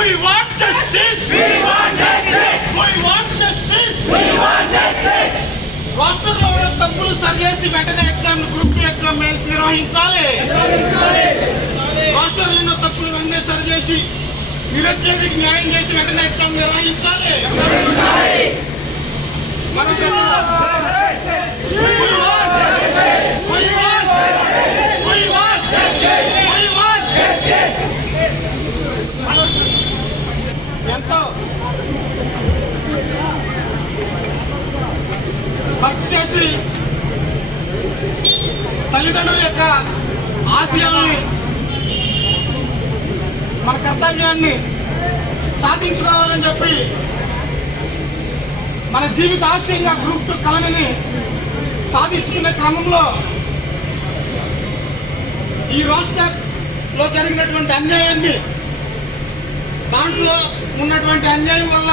We want justice. We want justice. We want justice. We want justice. రాష్ట్రంలో ఉన్న తప్పులు సరిచేసి వెంటనే exam group two exam mains నిర్వహించాలి రాష్ట్రంలో ఉన్న తప్పులు వెంటనే సరిచేసి నిరుద్యోగికి న్యాయం చేసి వెంటనే ఎగ్జామ్ నిర్వహించాలి మనం We want. We want. We want. We want. ఎంతో భక్తి చేసి తల్లిదండ్రుల యొక్క ఆశయాల్ని మన కర్తవ్యాన్ని సాధించుకోవాలని చెప్పి మన జీవిత ఆశయంగా గ్రూప్ టూ కళని సాధించుకునే క్రమంలో ఈ రాష్ట్రంలో జరిగినటువంటి అన్యాయాన్ని దాంట్లో ఉన్నటువంటి అన్యాయం వల్ల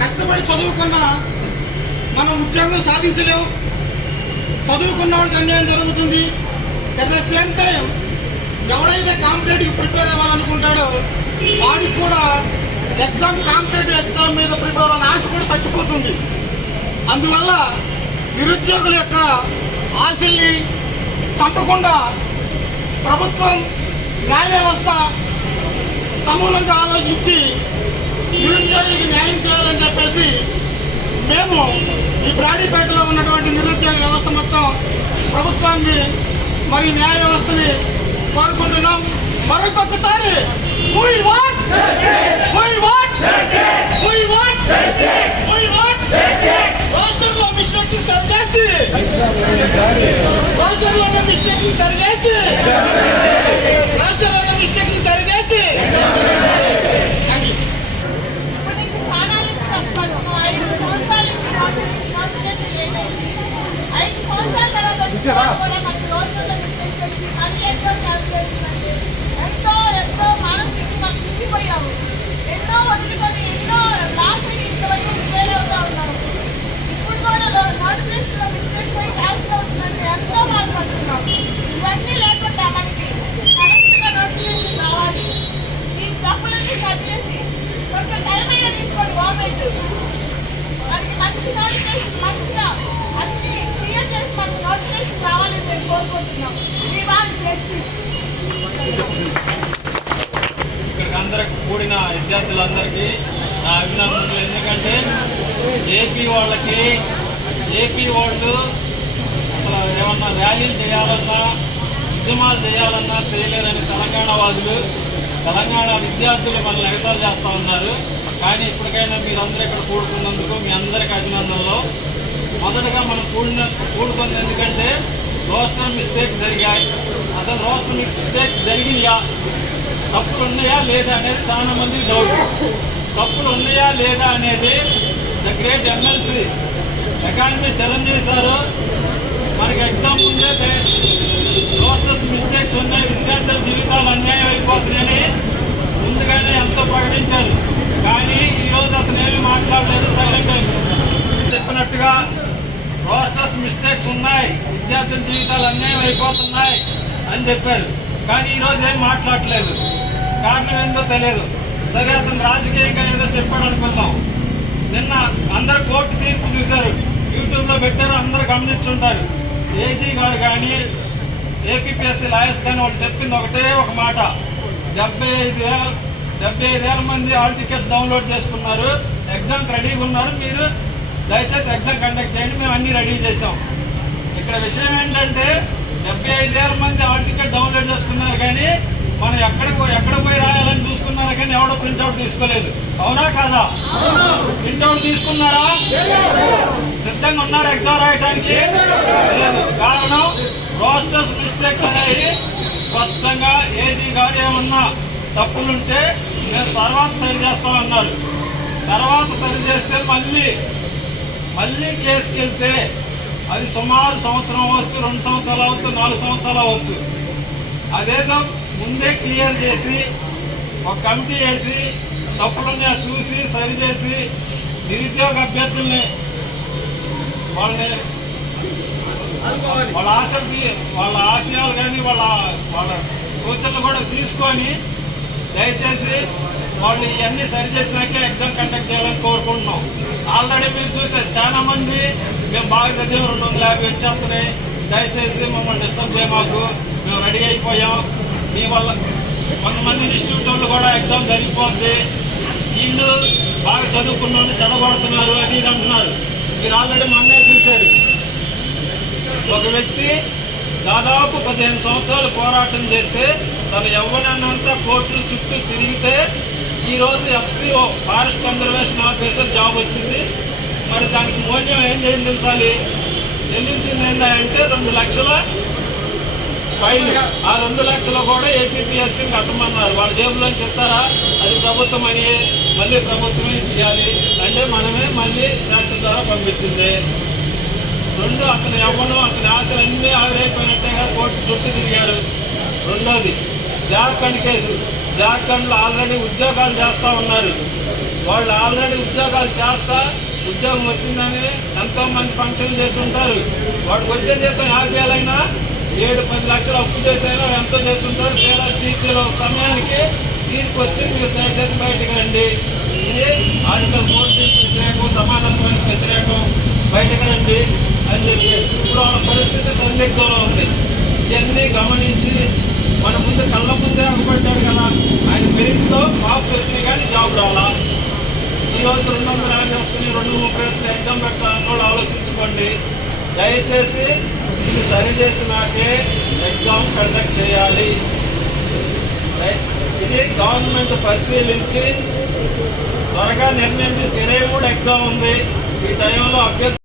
కష్టపడి చదువుకున్న మనం ఉద్యోగం సాధించలేము చదువుకున్న వాళ్ళకి అన్యాయం జరుగుతుంది. అట్ ద సేమ్ టైం ఎవడైతే కాంపిటేటివ్ ప్రిపేర్ అవ్వాలనుకుంటాడో వాడికి కూడా ఎగ్జామ్ కాంపిటేటివ్ ఎగ్జామ్ మీద ప్రిపేర్ అవ్వాలని ఆశ కూడా చచ్చిపోతుంది. అందువల్ల నిరుద్యోగుల యొక్క ఆశల్ని చంపకుండా ప్రభుత్వం న్యాయ వ్యవస్థ సమూలంగా ఆలోచించి నిరుద్యోగులకి న్యాయం చేయాలని చెప్పేసి మేము ఈ బ్రాడీపేటలో ఉన్నటువంటి నిరుద్యోగ వ్యవస్థ మొత్తం ప్రభుత్వాన్ని మరియు న్యాయ వ్యవస్థని కోరుకుంటున్నాం. మరొకొకసారి రాష్ట్రంలో మిస్టేక్ సరిచేసి రాష్ట్రంలో ఉన్న సరిచేసి ఉన్న మిస్టేక్ సరిచేసి థ్యాంక్ యూ ఇప్పటి నుంచి చాలా నుంచి కష్టపడి ఒక ఐదు సంవత్సరాల నుంచి కాంపిటీషన్ కాంపిటీషన్ లేదండి ఐదు సంవత్సరాల తర్వాత వచ్చిన వాళ్ళు కూడా మనకి రోజుల్లో మిస్టేక్స్ వచ్చి మళ్ళీ ఎంతో కాల్చుకుంటుందండి ఎంతో ఎంతో మానసికంగా ఎన్నో వదులుకొని ఎన్నో లాస్ట్ ఇంతవరకు ప్రిపేర్ అవుతా ఉన్నాము ఇప్పుడు కూడా నోటిఫికేషన్లో మిస్టేక్స్ అయి క్యాన్సిల్ అవుతుందంటే ఎంతో బాధపడుతున్నాం ఇవన్నీ లేకుండా మనకి కరెక్ట్గా నోటిఫికేషన్ రావాలి ఈ తప్పులన్నీ కొంచెం టైం అయినా తీసుకోండి గవర్నమెంట్ మనకి మంచి నోటిఫికేషన్ మంచిగా అన్ని క్లియర్ చేసి మనకి నోటిఫికేషన్ రావాలని మేము కోరుకుంటున్నాం. ఇక్కడికి అందరికి కూడిన విద్యార్థులందరికీ నా అభినందనలు. ఎందుకంటే ఏపీ వాళ్ళకి ఏపీ వాళ్ళు అసలు ఏమన్నా ర్యాలీలు చేయాలన్నా ఉద్యమాలు చేయాలన్నా చేయలేరని తెలంగాణ వాదులు తెలంగాణ విద్యార్థులు మనల్ని ఎగతాలు చేస్తూ ఉన్నారు. కానీ ఇప్పటికైనా మీరందరూ ఇక్కడ కూడుకున్నందుకు మీ అందరికీ అభినందనలు. మొదటగా మనం కూడిన కూడుకుంది ఎందుకంటే రోస్టర్ మిస్టేక్స్ జరిగాయి. అసలు రోస్టర్ మిస్టేక్స్ జరిగినాయా తప్పులు ఉన్నాయా లేదా అనేది చాలా మంది డౌట్ తప్పులు ఉన్నాయా లేదా అనేది the great MLC economy Chiranjeevi sir మనకి ఎగ్జామ్ ముందే రోస్టర్స్ మిస్టేక్స్ ఉన్నాయి. విద్యార్థుల జీవితాలు అన్యాయం అయిపోతున్నాయని ముందుగానే ఎంతో ప్రకటించారు. కానీ ఈరోజు అతను ఏమి మాట్లాడలేదు సైలెంట్ అయిపోయింది చెప్పినట్టుగా రోస్టర్స్ మిస్టేక్స్ ఉన్నాయి విద్యార్థుల జీవితాలు అన్యాయం అయిపోతున్నాయి అని చెప్పారు. కానీ ఈరోజు ఏం మాట్లాడలేదు. కారణం ఏందో తెలియదు. సరే అతను రాజకీయంగా ఏదో చెప్పాడు అనుకుందాం నిన్న అందరు కోర్టు తీర్పు చూశారు. యూట్యూబ్లో పెట్టారు అందరు గమనించుంటారు. ఏజీ గారు కానీ ఏపీఎస్సీ లాయర్స్ కానీ వాళ్ళు చెప్పింది ఒకటే ఒక మాట. డెబ్బై ఐదు వేల డెబ్బై ఐదు వేల మంది హాల్ టికెట్స్ డౌన్లోడ్ చేసుకున్నారు ఎగ్జామ్ రెడీగా ఉన్నారు మీరు దయచేసి ఎగ్జామ్ కండక్ట్ చేయండి మేము అన్నీ రెడీ చేసాం ఇక్కడ విషయం ఏంటంటే డెబ్బై ఐదు వేల మంది హాల్ టికెట్ డౌన్లోడ్ చేసుకున్నారు కానీ మనం ఎక్కడికి ఎక్కడ పోయి రాయాలని చూసుకున్నారు కానీ ఎవడో ప్రింట్అవుట్ తీసుకోలేదు. అవునా కాదా? ప్రింట్అవుట్ తీసుకున్నారా? సిద్ధంగా ఉన్నారు ఎగ్జామ్ రాయడానికి లేదు. కారణం రోస్టర్స్ మిస్టేక్స్ అనేవి స్పష్టంగా ఏది గారు ఏమన్నా తప్పులుంటే మేము తర్వాత సరి చేస్తామన్నారు. తర్వాత సరి చేస్తే మళ్ళీ మళ్ళీ కేసుకి వెళ్తే అది సుమారు సంవత్సరం అవ్వచ్చు రెండు సంవత్సరాలు అవ్వచ్చు నాలుగు సంవత్సరాలు అవ్వచ్చు. అదేదో ముందే క్లియర్ చేసి ఒక కమిటీ వేసి తప్పులన్నీ చూసి సరిచేసి నిరుద్యోగ అభ్యర్థుల్ని వాళ్ళని వాళ్ళ ఆసక్తి వాళ్ళ ఆశయాలు కానీ వాళ్ళ వాళ్ళ సూచనలు కూడా తీసుకొని దయచేసి వాళ్ళు ఇవన్నీ సరిచేసినాకే ఎగ్జామ్ కండక్ట్ చేయాలని కోరుకుంటున్నాం. ఆల్రెడీ మీరు చూసారు చాలా మంది మేము బాగా చదివాం రెండు వందల యాభై వచ్చేస్తున్నాయి దయచేసి మమ్మల్ని డిస్టర్బ్ చేయమాకు. మేము రెడీ అయిపోయాం. మీ వల్ల కొంతమంది ఇన్స్టిట్యూట్ వాళ్ళు కూడా ఎగ్జామ్ జరిగిపోద్ది. వీళ్ళు బాగా చదువుకున్న వాళ్ళు చెడగొడుతున్నారు అది ఇది అంటున్నారు. మీరు ఆల్రెడీ మొన్నే చూశారు. ఒక వ్యక్తి దాదాపు పదిహేను సంవత్సరాలు పోరాటం చేస్తే తన యవ్వనాన్నంతా కోర్టుల చుట్టూ తిరిగితే ఈరోజు FCO forest conservation officer job వచ్చింది. మరి దానికి మూల్యం ఏం చెల్లించాలి చెల్లించింది ఏంటంటే రెండు లక్షల ఫైల్. ఆ రెండు లక్షలు కూడా ఏపీపీఎస్సీ కట్టమన్నారు. వాళ్ళ జేబులో చెప్తారా? అది ప్రభుత్వం అని మళ్ళీ ప్రభుత్వమే చేయాలి అంటే మనమే మళ్ళీ ట్యాక్స్ ద్వారా పంపించింది. రెండు అతని యవ్వనం అతని ఆశలు అన్నీ ఆవిరైపోయినట్టుగా కోర్టు చుట్టూ తిరిగారు. రెండోది జార్ఖండ్ కేసు. జార్ఖండ్లో ఆల్రెడీ ఉద్యోగాలు చేస్తూ ఉన్నారు. వాళ్ళు ఆల్రెడీ ఉద్యోగాలు చేస్తా ఉద్యోగం వచ్చిందని ఎంతో మంది ఫంక్షన్ చేసి ఉంటారు. వాడికి వచ్చే జీతం యాభై వేలైనా ఏడు పది లక్షలు అప్పు చేసైనా ఎంతో చేసి ఉంటారు. తీరా టీచర్ సమయానికి తీర్పు వచ్చి మీరు దయచేసి బయటకు రండి. ఇది ఆర్టికల్ ఫోర్టీన్ వ్యతిరేకం సమానత్వానికి వ్యతిరేకం. బయటకు రండి అని చెప్పి. ఇప్పుడు వాళ్ళ పరిస్థితి సందిగ్ధంలో ఉంది ఇవన్నీ గమనించి మన ముందు కళ్ళ ముందే అగబడ్డాడు కదా ఆయన మెరిట్తో మార్క్స్ వచ్చినాయి కానీ జాబ్ రావాలా ఈ రోజు రెండు వందల యాభై వస్తున్నాయి రెండు ముప్పై వస్తున్నాయి ఎగ్జామ్ పెట్టాలని కూడా ఆలోచించుకోండి. దయచేసి ఇది సరి చేసినాకే ఎగ్జామ్ కండక్ట్ చేయాలి. ఇది గవర్నమెంట్ పరిశీలించి త్వరగా నిర్ణయం తీసుకు ఇరవై మూడు ఎగ్జామ్ ఉంది. ఈ టైంలో అభ్యర్థి